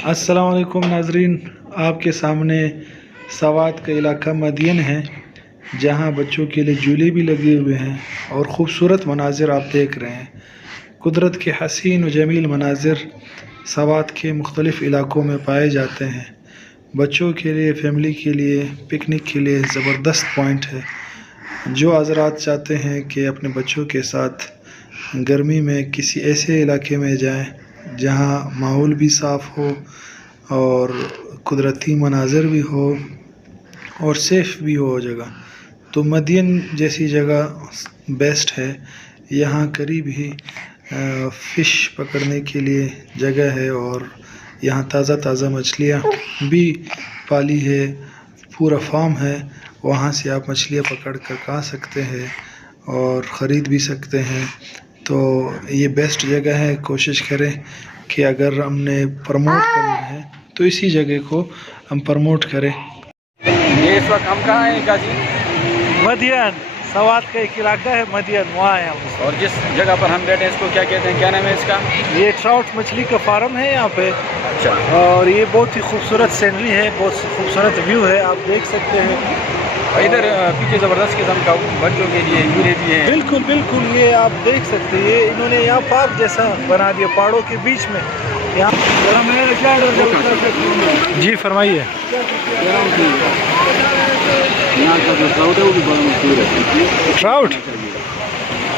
अस्सलाम वालेकुम नाजरीन, आपके सामने सवात का इलाका मदियन है, जहाँ बच्चों के लिए झूले भी लगे हुए हैं और ख़ूबसूरत मनाजिर आप देख रहे हैं। कुदरत के हसीन व जमील मनाजिर सवात के मुख्तलिफ़ इलाकों में पाए जाते हैं। बच्चों के लिए, फैमिली के लिए, पिकनिक के लिए ज़बरदस्त पॉइंट है। जो हज़रात चाहते हैं कि अपने बच्चों के साथ गर्मी में किसी ऐसे इलाके में जाएं जहां माहौल भी साफ़ हो और कुदरती मनाज़र भी हो और सेफ़ भी हो जगह, तो मदियन जैसी जगह बेस्ट है। यहाँ करीब ही फ़िश पकड़ने के लिए जगह है और यहाँ ताज़ा ताज़ा मछलियाँ भी पाली है, पूरा फार्म है। वहाँ से आप मछलियाँ पकड़ कर खा सकते हैं और ख़रीद भी सकते हैं। तो ये बेस्ट जगह है। कोशिश करें कि अगर हमने प्रमोट करना है तो इसी जगह को हम प्रमोट करें। ये इस वक्त हम कहाँ हैं काजी? मदियन, सवात का एक इलाका है मदियन, वहाँ है हम। और जिस जगह पर हम बैठे हैं इसको क्या कहते हैं, क्या नाम है इसका? ये ट्राउट मछली का फार्म है यहाँ पे। अच्छा। और ये बहुत ही खूबसूरत सीनरी है, बहुत खूबसूरत व्यू है, आप देख सकते हैं। और इधर पीछे ज़बरदस्त किस्म का बच्चों के लिए झूले भी हैं। बिल्कुल बिल्कुल, ये आप देख सकते हैं। ये इन्होंने यहाँ पार्क जैसा बना दिया पहाड़ों के बीच में। यहाँ जी फरमाइए। यहाँ का जो ट्राउट है वो भी बड़ा मशहूर है। ट्राउट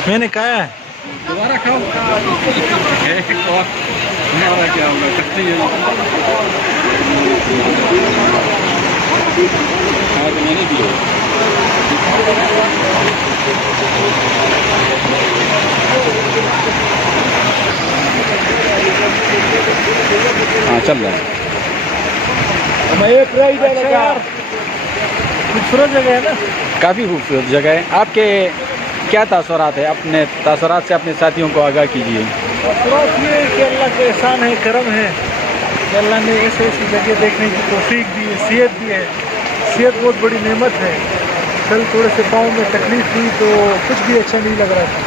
मैंने कहा है, दोबारा खाओ। हमारा क्या होगा, कच्ची है। हाँ तो मैंने भी हाँ चल रहा है। खूबसूरत जगह है ना, काफ़ी खूबसूरत जगह है। आपके क्या तासुरात है? अपने तासुरात से अपने साथियों को आगाह कीजिए। तासुरात ये है कि अल्लाह का एहसान है, करम है कि अल्लाह ने ऐसे ऐसी जगह देखने की तौफीक दी है, सेहत दी है। सेहत बहुत बड़ी नेमत है। कल थोड़े से पाँव में तकलीफ हुई तो कुछ भी अच्छा नहीं लग रहा था।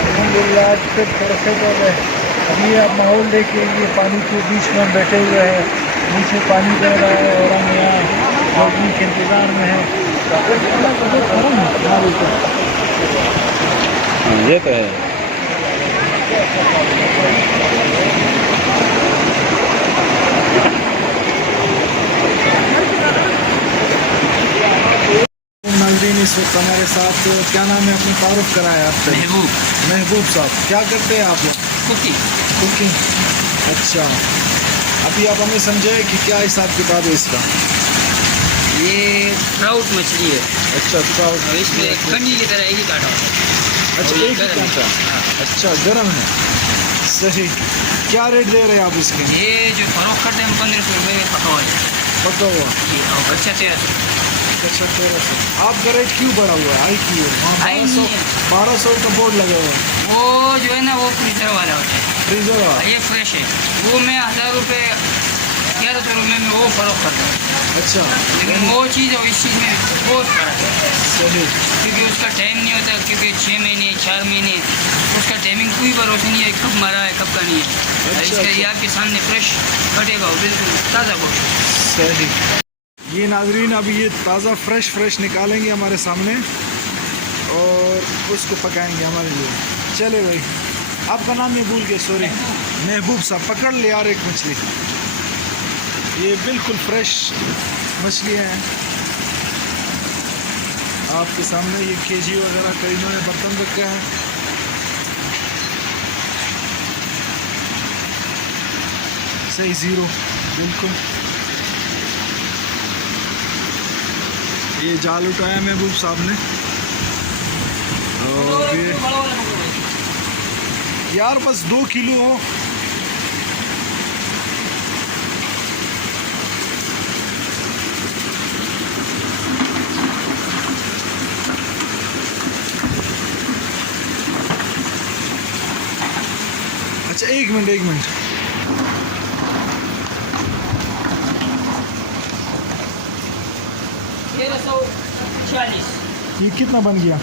अल्हम्दुलिल्लाह आज फिर थोड़ा सेट हो गए। अभी आप माहौल देखिए, ये पानी के बीच में हम बैठे हुए हैं, नीचे पानी बह रहा है और हम यहाँ मौसम के इंतज़ार में हैं। ये तो है। नाज़रीन, इस वक्त हमारे साथ क्या नाम है, अपनी तारुफ कराया आपसे? महबूब साहब, क्या करते हैं आप लोग? कुकिंग। अच्छा, अभी आप हमें समझाए कि क्या हिसाब किताब है इसका? ये ट्राउट मछली है। अच्छा, ट्राउट। और इसमें कंडी की तरह ही काटा होता है। अच्छा, एक ही कांटा। अच्छा, गर्म है। सही। क्या रेट दे रहे हैं आप इसके? ये जो फरोख्त करते हैं हम 1500 रुपये में पका हुआ है। पका हुआ। और बच्चा 1300। अच्छा, 1300। आपका रेट क्यों बढ़ा हुआ है? हाई क्यों है? 1200 का बोर्ड लगा हुआ है। वो जो है ना वो फ्रीजर वाला होता है। फ्रीजर वाला? ये फ्रेश है। वो मैं 1000 रुपये 1100 रुपये में वो फरोख्त करता हूँ। अच्छा। लेकिन वो चीज़ और इस चीज़ में बहुत फ़र्क है। सही। क्योंकि उसका टाइम नहीं होता, क्योंकि 6 महीने 4 महीने उसका टाइमिंग कोई भरोसा नहीं है कब मरा है कब का नहीं है। अच्छा, इसका ये आपके सामने फ्रेश कटेगा, बिल्कुल ताज़ा गोश्त। सही। ये नाजरीन, अभी ये ताज़ा फ्रेश निकालेंगे हमारे सामने और उसको पकाएंगे हमारे लिए। चले भाई, आपका नाम मैं भूल गया, सॉरी। महबूब साहब, पकड़ ले यार एक मछली। ये बिल्कुल फ्रेश मछलियाँ हैं आपके सामने। ये केजी वगैरह का इन्होंने बर्तन रखा है। सही, ज़ीरो बिल्कुल। ये जाल उठाया महबूब साहब ने और यार बस 2 किलो हो। अच्छा, एक मिनट। ये कितना बन गया?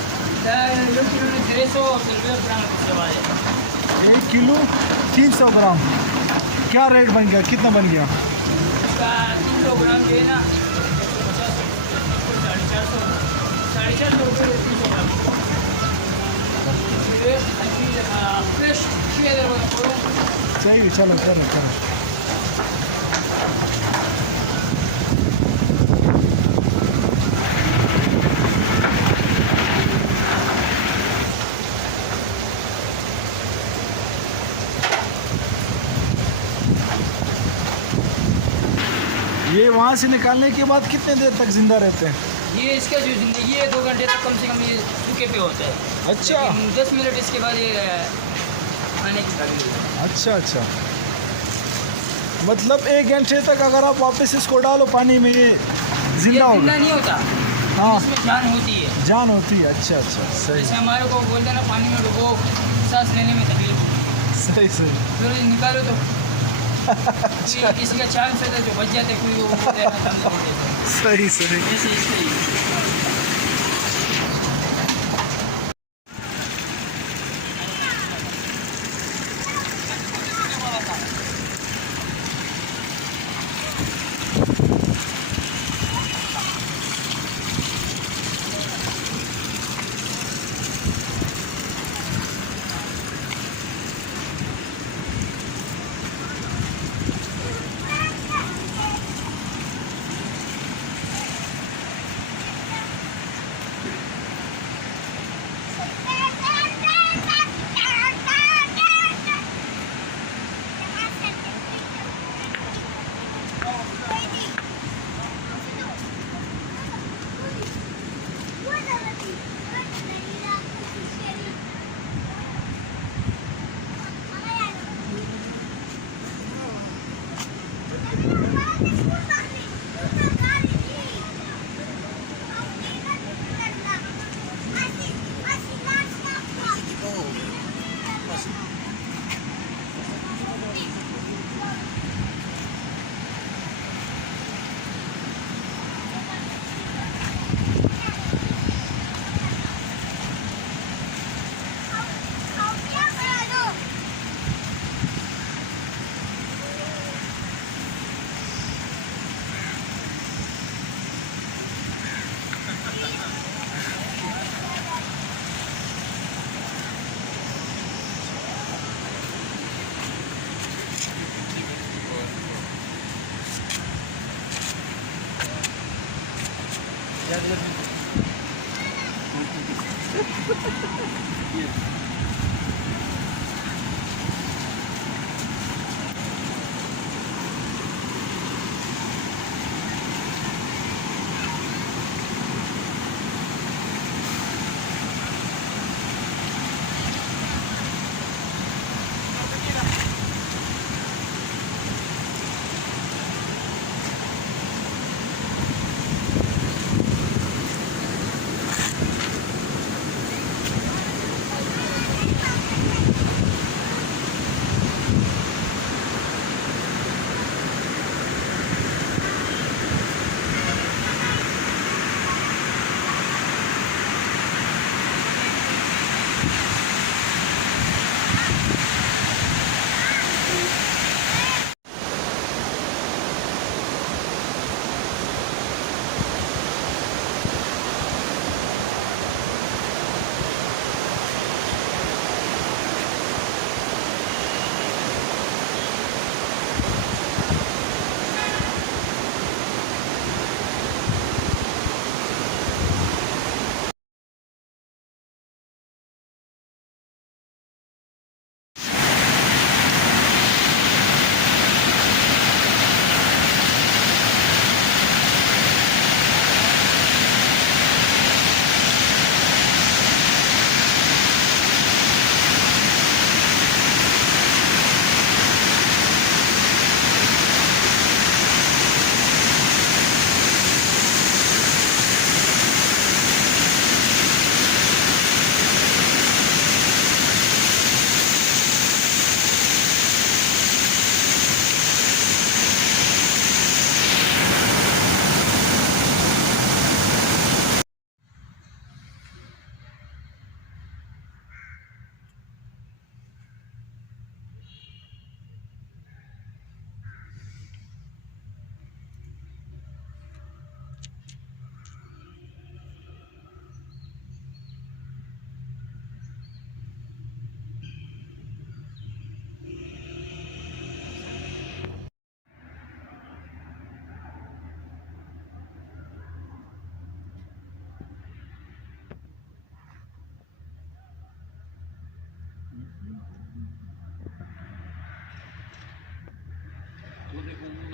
1 किलो 300 ग्राम। क्या रेट बन गया, कितना बन गया? इसका 300 ग्राम जो है ना 450 रुपये 300 ग्राम फ्रेश 6000 रुपये सही, चलो चलो चलो। ये वहाँ से निकालने के बाद कितने देर तक जिंदा रहते हैं? ये इसका जो ज़िंदगी है 2 घंटे तक कम से कम ये सूखे पे होता है। अच्छा 10 मिनट इसके बाद ये खाने की काबिल होता है। अच्छा अच्छा, मतलब 1 घंटे तक अगर आप वापस इसको डालो पानी में ये ये जिंदा होगा? जिंदा नहीं होता, हाँ इसमें जान होती है। जान होती है। अच्छा अच्छा, सही जैसे हमारे को बोलते हैं ना पानी में डुबो, सांस लेने में तकलीफ होती सही सही। है, फिर ये निकालो तो कोई किसी का चांस है जो बच जाते, कोई वो बोलते हैं ना दम तोड़ देते हैं। सही सही। ऐसे इसलिए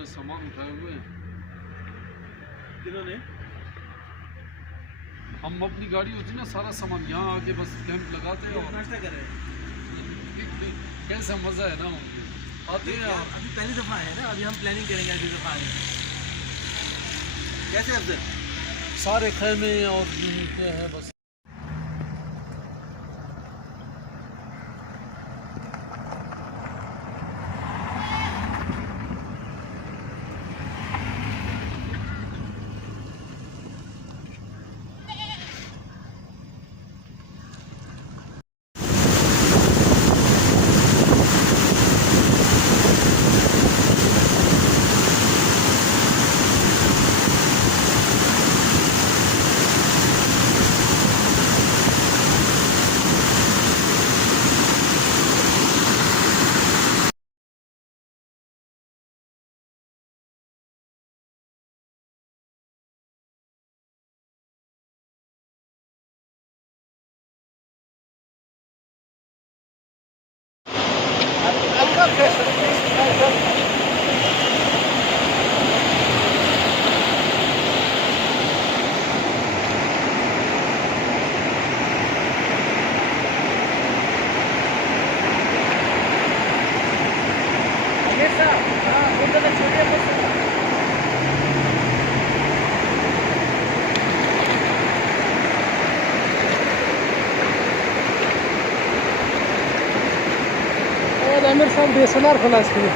सारे सामान उठाए हुए हैं। किन्होंने? हम अपनी गाड़ी होती ना, सारा सामान यहाँ आके बस कैंप लगाते हैं और नाश्ता कर रहे हैं। कैसा मज़ा है ना आते हैं। अभी पहली दफ़ा आए हैं ना, अभी हम प्लानिंग करेंगे अगली दफ़ा आए। कैसे अफजल? सारे खेमे और क्या है बस। आमिर साहब DSLR खोला इसके लिए।